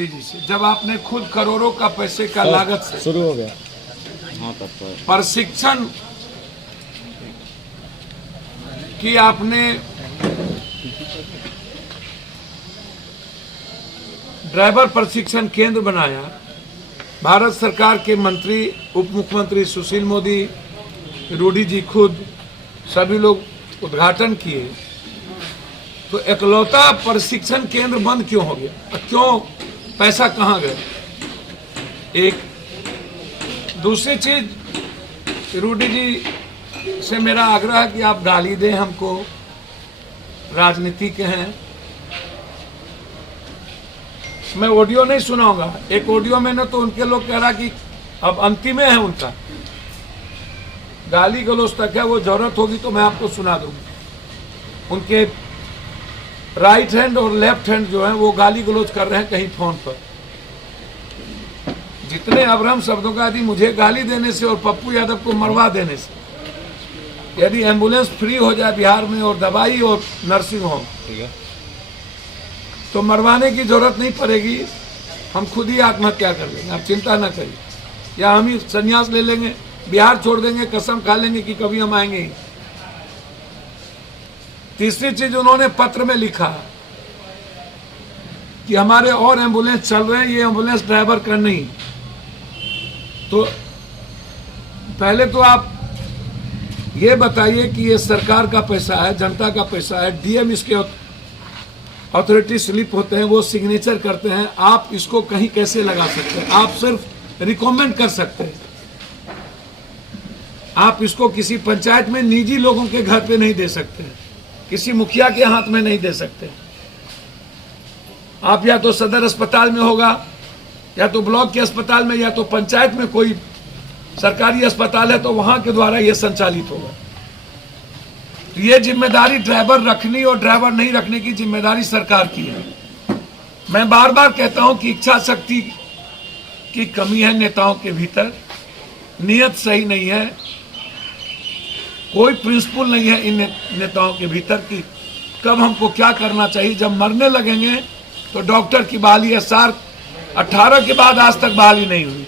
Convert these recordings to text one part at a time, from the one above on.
रूडी जी से, जब आपने खुद करोड़ों का पैसे का लागत से शुरू हो गया प्रशिक्षण की आपने ड्राइवर प्रशिक्षण केंद्र बनाया, भारत सरकार के मंत्री उप मुख्यमंत्री सुशील मोदी, रूडी जी खुद सभी लोग उद्घाटन किए, तो इकलौता प्रशिक्षण केंद्र बंद क्यों हो गया? क्यों? पैसा कहाँ गया? एक दूसरी चीज, रूडी जी से मेरा आग्रह है कि आप गाली दें हमको, राजनीति के हैं। मैं ऑडियो नहीं सुनाऊंगा, एक ऑडियो में ना तो उनके लोग कह रहा कि अब अंतिम है उनका, गाली गलौज तक है, वो जरूरत होगी तो मैं आपको सुना दूंगा। उनके राइट हैंड और लेफ्ट हैंड जो है वो गाली गलौज कर रहे हैं कहीं फोन पर। जितने अभ्रम शब्दों का यदि मुझे गाली देने से और पप्पू यादव को मरवा देने से, यदि एम्बुलेंस फ्री हो जाए बिहार में और दवाई और नर्सिंग होम, तो मरवाने की जरूरत नहीं पड़ेगी, हम खुद ही आत्महत्या कर लेंगे, आप चिंता ना करिए, या हम ही संन्यास ले लेंगे, बिहार छोड़ देंगे, कसम खा लेंगे कि कभी हम आएंगे ही। तीसरी चीज, उन्होंने पत्र में लिखा कि हमारे और एम्बुलेंस चल रहे हैं, ये एम्बुलेंस ड्राइवर का नहीं। तो पहले तो आप ये बताइए कि ये सरकार का पैसा है, जनता का पैसा है, डीएम इसके अथॉरिटी स्लिप होते हैं, वो सिग्नेचर करते हैं, आप इसको कहीं कैसे लगा सकते हैं? आप सिर्फ रिकमेंड कर सकते हैं, आप इसको किसी पंचायत में निजी लोगों के घर पे नहीं दे सकते, किसी मुखिया के हाथ में नहीं दे सकते। आप या तो सदर अस्पताल में होगा, या तो ब्लॉक के अस्पताल में, या तो पंचायत में कोई सरकारी अस्पताल है तो वहां के द्वारा यह संचालित होगा। तो ये जिम्मेदारी ड्राइवर रखनी और ड्राइवर नहीं रखने की जिम्मेदारी सरकार की है। मैं बार बार कहता हूं कि इच्छा शक्ति की कमी है नेताओं के भीतर, नियत सही नहीं है, कोई प्रिंसिपल नहीं है इन नेताओं के भीतर कि कब हमको क्या करना चाहिए। जब मरने लगेंगे तो डॉक्टर की बहाली है, साल 18 के बाद आज तक बहाली नहीं हुई।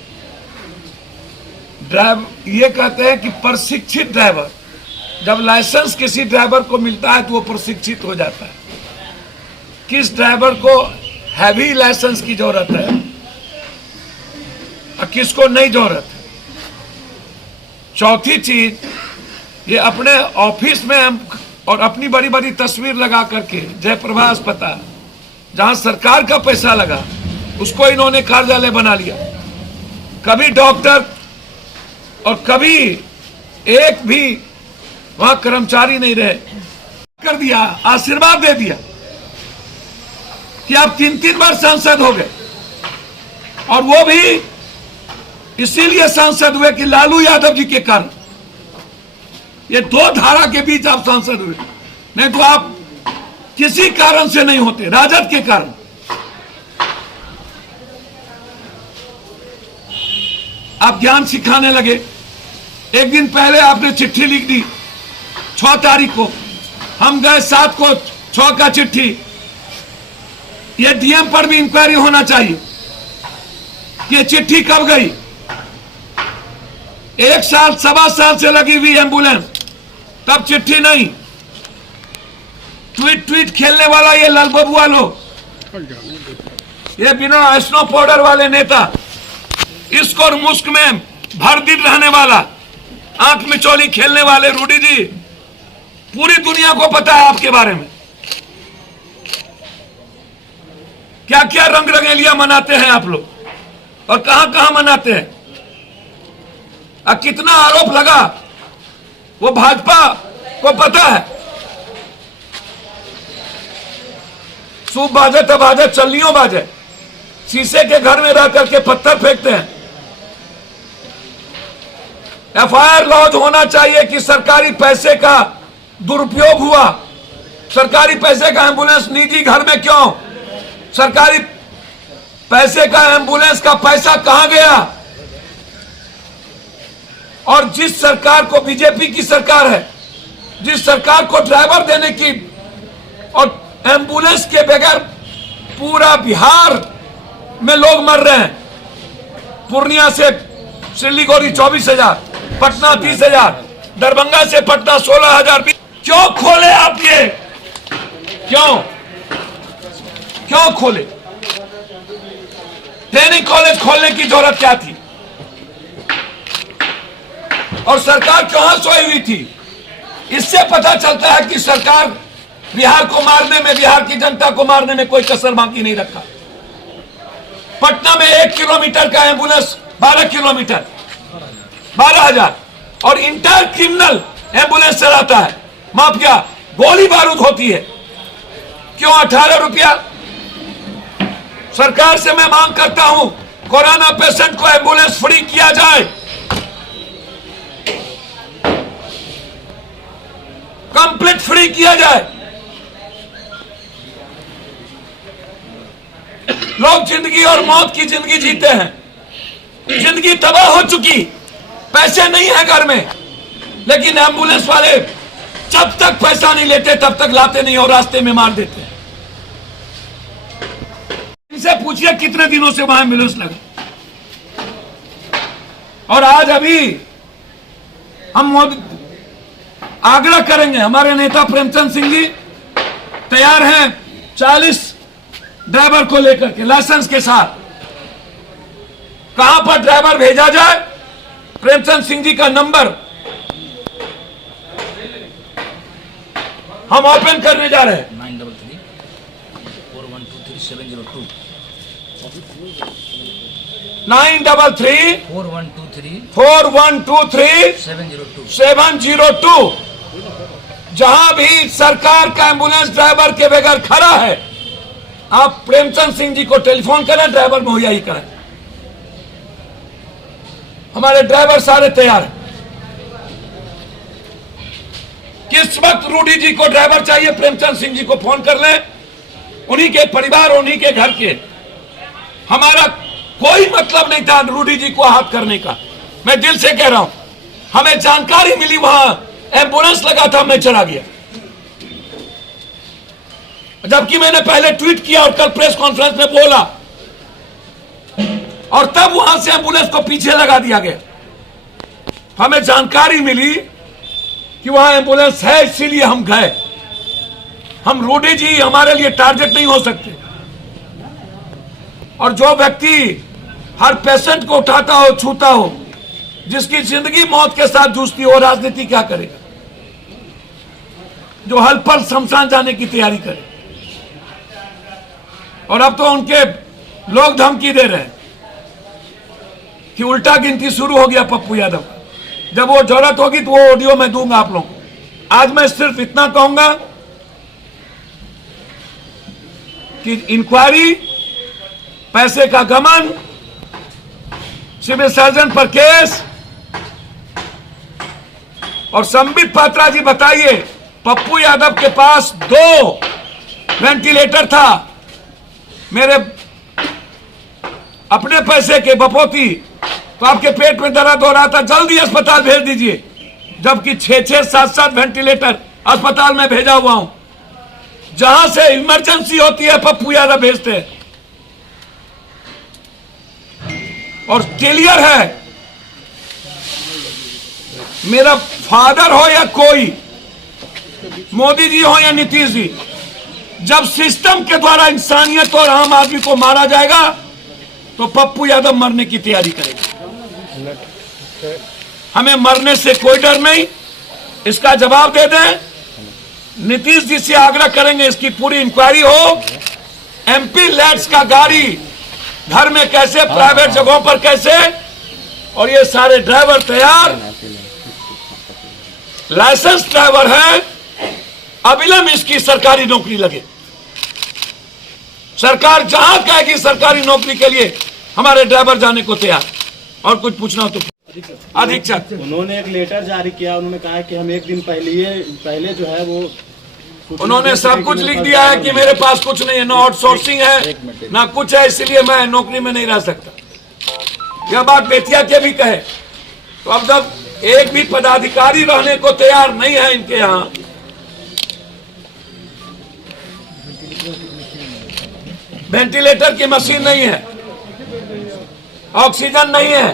ये कहते हैं कि प्रशिक्षित ड्राइवर, जब लाइसेंस किसी ड्राइवर को मिलता है तो वो प्रशिक्षित हो जाता है। किस ड्राइवर को हैवी लाइसेंस की जरूरत है और किसको नहीं जरूरत है। चौथी चीज, ये अपने ऑफिस में और अपनी बड़ी बड़ी तस्वीर लगा करके जयप्रभा अस्पताल, जहां सरकार का पैसा लगा, उसको इन्होंने कार्यालय बना लिया। कभी डॉक्टर और कभी एक भी वहां कर्मचारी नहीं रहे, कर दिया, आशीर्वाद दे दिया कि आप 3-3 बार सांसद हो गए, और वो भी इसीलिए सांसद हुए कि लालू यादव जी के कारण। ये दो धारा के बीच आप सांसद हुए, नहीं तो आप किसी कारण से नहीं होते, राजद के कारण। आप ज्ञान सिखाने लगे। एक दिन पहले आपने चिट्ठी लिख दी 6 तारीख को, हम गए 7 को 6 का चिट्ठी। ये डीएम पर भी इंक्वायरी होना चाहिए कि ये चिट्ठी कब गई। 1 साल 1.25 साल से लगी हुई एम्बुलेंस, तब चिट्ठी नहीं। ट्वीट खेलने वाला ये लाल बबुआ लोग, ये बिना स्नो पाउडर वाले नेता, इश्क और मुश्क में भर दिन रहने वाला, आंख में चोली खेलने वाले रूडी जी, पूरी दुनिया को पता है आपके बारे में क्या क्या रंग रंगेलियां मनाते हैं आप लोग, और कहां कहां मनाते हैं। और कितना आरोप लगा वो भाजपा को पता है। सूप बाजे तो बाजे, चलनियों बाजे, शीशे के घर में रह करके पत्थर फेंकते हैं। एफआईआर लॉन्च होना चाहिए कि सरकारी पैसे का दुरुपयोग हुआ, सरकारी पैसे का एम्बुलेंस निजी घर में क्यों, सरकारी पैसे का एम्बुलेंस का पैसा कहां गया। और जिस सरकार को, बीजेपी की सरकार है, जिस सरकार को ड्राइवर देने की और एम्बुलेंस के बगैर पूरा बिहार में लोग मर रहे हैं। पूर्णिया से सिल्लीगुड़ी 24,000, पटना 30,000, दरभंगा से पटना 16,000। क्यों खोले आप ये? क्यों खोले? ट्रेनिंग कॉलेज खोलने की जरूरत क्या थी? और सरकार कहां सोई हुई थी? इससे पता चलता है कि सरकार बिहार को मारने में, बिहार की जनता को मारने में कोई कसर बाकी नहीं रखा। पटना में 1 किलोमीटर का एम्बुलेंस 12 किलोमीटर, 12,000, और इंटर क्रिमिनल एम्बुलेंस चलाता है माफिया, गोली बारूद होती है। क्यों 18 रुपया? सरकार से मैं मांग करता हूं, कोरोना पेशेंट को एम्बुलेंस फ्री किया जाए, कंप्लीट फ्री किया जाए। लोग जिंदगी और मौत की जिंदगी जीते हैं, जिंदगी तबाह हो चुकी, पैसे नहीं है घर में, लेकिन एम्बुलेंस वाले जब तक पैसा नहीं लेते तब तक लाते नहीं और रास्ते में मार देते हैं। इनसे पूछिए कितने दिनों से वहां एम्बुलेंस लगा। और आज अभी हम आग्रह करेंगे, हमारे नेता प्रेमचंद सिंह जी तैयार हैं 40 ड्राइवर को लेकर के लाइसेंस के साथ। कहां पर ड्राइवर भेजा जाए? प्रेमचंद सिंह जी का नंबर हम ओपन करने जा रहे हैं। 933-412-3702 933-412-3702। जहां भी सरकार का एम्बुलेंस ड्राइवर के बगैर खड़ा है, आप प्रेमचंद सिंह जी को टेलीफोन करें, ड्राइवर मुहैया ही करें। हमारे ड्राइवर सारे तैयार हैं। किस वक्त रूडी जी को ड्राइवर चाहिए, प्रेमचंद सिंह जी को फोन कर लें, उन्हीं के परिवार, उन्हीं के घर के। हमारा कोई मतलब नहीं था रूडी जी को हाथ करने का, मैं दिल से कह रहा हूं। हमें जानकारी मिली वहां एम्बुलेंस लगा था, मैं चला गया, जबकि मैंने पहले ट्वीट किया और कल प्रेस कॉन्फ्रेंस में बोला, और तब वहां से एम्बुलेंस को पीछे लगा दिया गया। हमें जानकारी मिली कि वहां एम्बुलेंस है, इसीलिए हम गए। हम रूडी जी हमारे लिए टारगेट नहीं हो सकते। और जो व्यक्ति हर पेशेंट को उठाता हो, छूता हो, जिसकी जिंदगी मौत के साथ जूझती हो, राजनीति क्या करेगा? जो हल पल शमशान जाने की तैयारी करे। और अब तो उनके लोग धमकी दे रहे हैं कि उल्टा गिनती शुरू हो गया पप्पू यादव का। जब वो जरूरत होगी तो वो ऑडियो मैं दूंगा आप लोगों को। आज मैं सिर्फ इतना कहूंगा कि इंक्वायरी, पैसे का गमन, सिविल सर्जन पर केस, और संबित पात्रा जी बताइए, पप्पू यादव के पास 2 वेंटिलेटर था, मेरे अपने पैसे के बपोती, तो आपके पेट में दर्द हो रहा था, जल्दी अस्पताल भेज दीजिए। जबकि 6-6, 7-7 वेंटिलेटर अस्पताल में भेजा हुआ हूं। जहां से इमरजेंसी होती है पप्पू यादव भेजते हैं। और क्लियर है, मेरा फादर हो या कोई, मोदी जी हो या नीतीश जी, जब सिस्टम के द्वारा इंसानियत और आम आदमी को मारा जाएगा तो पप्पू यादव मरने की तैयारी करेगा। हमें मरने से कोई डर नहीं, इसका जवाब दे दें। नीतीश जी से आग्रह करेंगे इसकी पूरी इंक्वायरी हो। एमपी लैड्स का गाड़ी घर में कैसे, प्राइवेट जगहों पर कैसे, और ये सारे ड्राइवर तैयार, लाइसेंस ड्राइवर है, अविलंब इसकी सरकारी नौकरी लगे। सरकार जहां कहेगी सरकारी नौकरी के लिए हमारे ड्राइवर जाने को तैयार। और कुछ पूछना हो तो अधीक्षक। उन्होंने एक लेटर जारी किया, उन्होंने कहा कि हम एक दिन पहले जो है वो, उन्होंने सब कुछ लिख दिया है कि मेरे पास कुछ नहीं है, ना आउटसोर्सिंग है ना कुछ है, इसलिए मैं नौकरी में नहीं रह सकता। यह बात बेतिया के भी कहे, तो अब जब एक भी पदाधिकारी रहने को तैयार नहीं है इनके यहाँ, वेंटिलेटर की मशीन नहीं है, ऑक्सीजन नहीं है।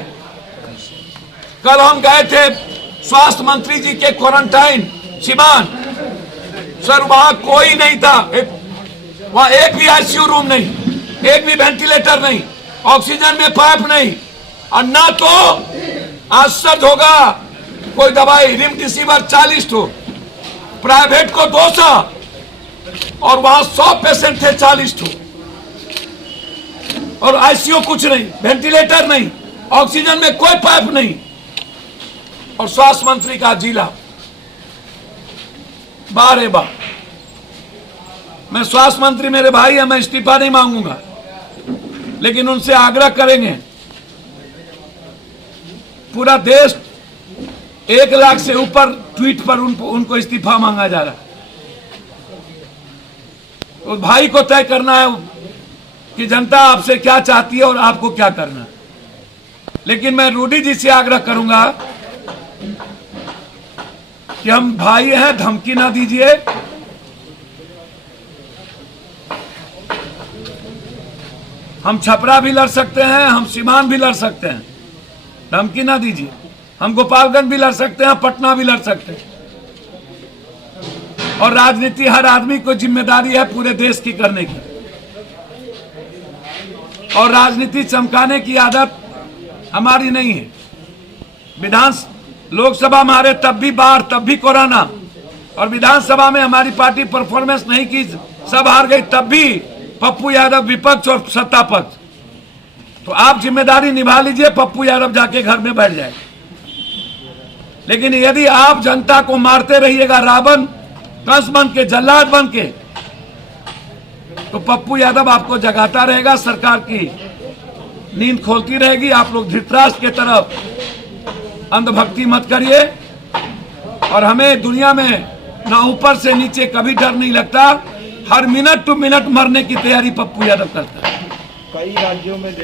कल हम गए थे स्वास्थ्य मंत्री जी के क्वारंटाइन सिवान, सर वहां कोई नहीं था, वहां एक भी आईसीयू रूम नहीं, एक भी वेंटिलेटर नहीं, ऑक्सीजन में पाइप नहीं, और ना तो आश्चर्य होगा कोई दवाई रेमडेसिविर 40 तो प्राइवेट को 200 और वहां 100 पेशेंट थे 40 तो, और आईसीयू कुछ नहीं, वेंटिलेटर नहीं, ऑक्सीजन में कोई पाइप नहीं, और स्वास्थ्य मंत्री का जिला बारे बार। मैं स्वास्थ्य मंत्री मेरे भाई है, मैं इस्तीफा नहीं मांगूंगा, लेकिन उनसे आग्रह करेंगे। पूरा देश 1 लाख से ऊपर ट्वीट पर उनको इस्तीफा मांगा जा रहा है। तो भाई को तय करना है कि जनता आपसे क्या चाहती है और आपको क्या करना है। लेकिन मैं रूडी जी से आग्रह करूंगा कि हम भाई हैं, धमकी ना दीजिए। हम छपरा भी लड़ सकते हैं, हम सीमान भी लड़ सकते हैं, धमकी ना दीजिए। हम गोपालगंज भी लड़ सकते हैं, पटना भी लड़ सकते हैं। और राजनीति हर आदमी को जिम्मेदारी है पूरे देश की करने की, और राजनीति चमकाने की आदत हमारी नहीं है। लोकसभा में हारे तब भी बाढ़, तब भी कोरोना, और विधानसभा में हमारी पार्टी परफॉर्मेंस नहीं की, सब हार गई, तब भी पप्पू यादव विपक्ष और सत्ता पक्ष। तो आप जिम्मेदारी निभा लीजिए, पप्पू यादव जाके घर में बैठ जाए। लेकिन यदि आप जनता को मारते रहिएगा रावण कंस बन के, जल्लाद बन के, तो पप्पू यादव आपको जगाता रहेगा, सरकार की नींद खोलती रहेगी। आप लोग धृतराष्ट्र के तरफ अंधभक्ति मत करिए। और हमें दुनिया में ना ऊपर से नीचे कभी डर नहीं लगता, हर मिनट टू मिनट मरने की तैयारी पप्पू यादव करता है। कई राज्यों में